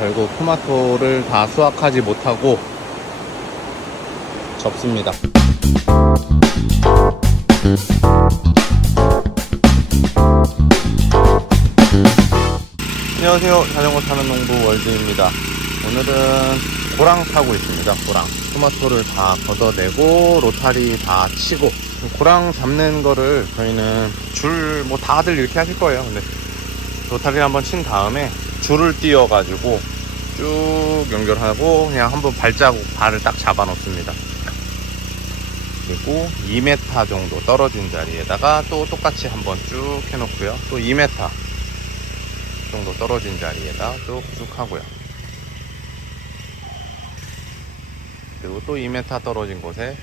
결국 토마토를 다 수확하지 못하고 접습니다. 안녕하세요. 자전거 타는 농부 월드입니다. 오늘은 고랑 타고 있습니다. 고랑. 토마토를 다 걷어내고 로타리 다 치고 고랑 잡는 거를 저희는 줄 뭐 다들 이렇게 하실 거예요. 근데 로타리를 한번 친 다음에 줄을 띄워 가지고 쭉 연결하고 그냥 한번 발자국 발을 딱 잡아 놓습니다. 그리고 2m 정도 떨어진 자리에다가 또 똑같이 한번 쭉 해놓고요. 또 2m 정도 떨어진 자리에다 쭉쭉 하고요. 그리고 또 2m 떨어진 곳에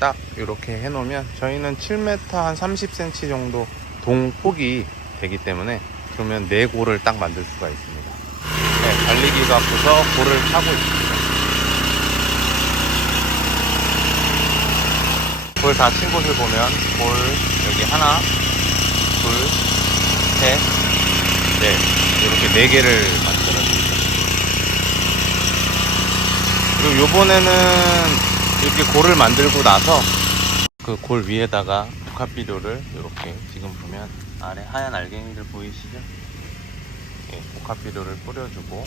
딱 이렇게 해놓으면 저희는 7m 한 30cm 정도 동폭이 되기 때문에 그러면 네 골을 딱 만들 수가 있습니다. 네, 달리기 갖고서 골을 타고 있습니다. 골다친 곳을 보면 골 여기 하나, 둘, 셋, 넷 이렇게 네 개를 만들어줍니다. 그리고 요번에는 이렇게 골을 만들고 나서 그 골 위에다가 복합비료를 이렇게 지금 보면 아래 하얀 알갱이들 보이시죠? 예, 복합비료를 뿌려주고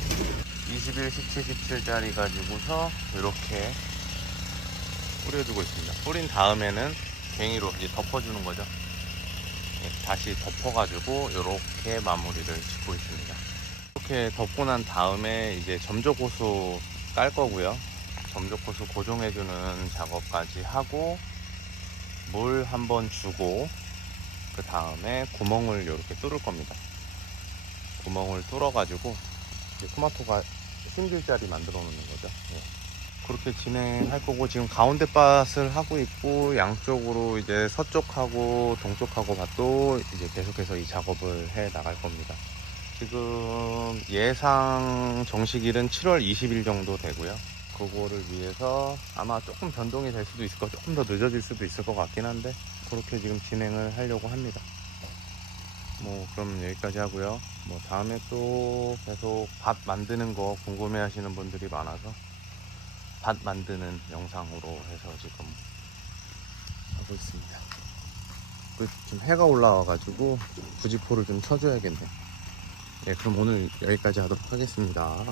21, 17, 17짜리 가지고서 이렇게 뿌려주고 있습니다. 뿌린 다음에는 괭이로 이제 덮어주는 거죠. 예, 다시 덮어가지고 이렇게 마무리를 짓고 있습니다. 이렇게 덮고 난 다음에 이제 점적호수 깔 거고요. 점적호수 고정해주는 작업까지 하고 물 한번 주고 그 다음에 구멍을 이렇게 뚫을 겁니다. 구멍을 뚫어가지고 토마토가 심질 자리 만들어 놓는 거죠. 예. 그렇게 진행할 거고 지금 가운데 밭을 하고 있고 양쪽으로 이제 서쪽하고 동쪽하고 밭도 이제 계속해서 이 작업을 해 나갈 겁니다. 지금 예상 정식일은 7월 20일 정도 되고요. 그거를 위해서 아마 조금 변동이 될 수도 있을 거 조금 더 늦어질 수도 있을 것 같긴 한데 그렇게 지금 진행을 하려고 합니다. 뭐 그럼 여기까지 하고요. 뭐 다음에 또 계속 밭 만드는 거 궁금해 하시는 분들이 많아서 밭 만드는 영상으로 해서 지금 하고 있습니다. 그 지금 해가 올라와 가지고 부지포를 좀 쳐줘야겠네. 네, 그럼 오늘 여기까지 하도록 하겠습니다.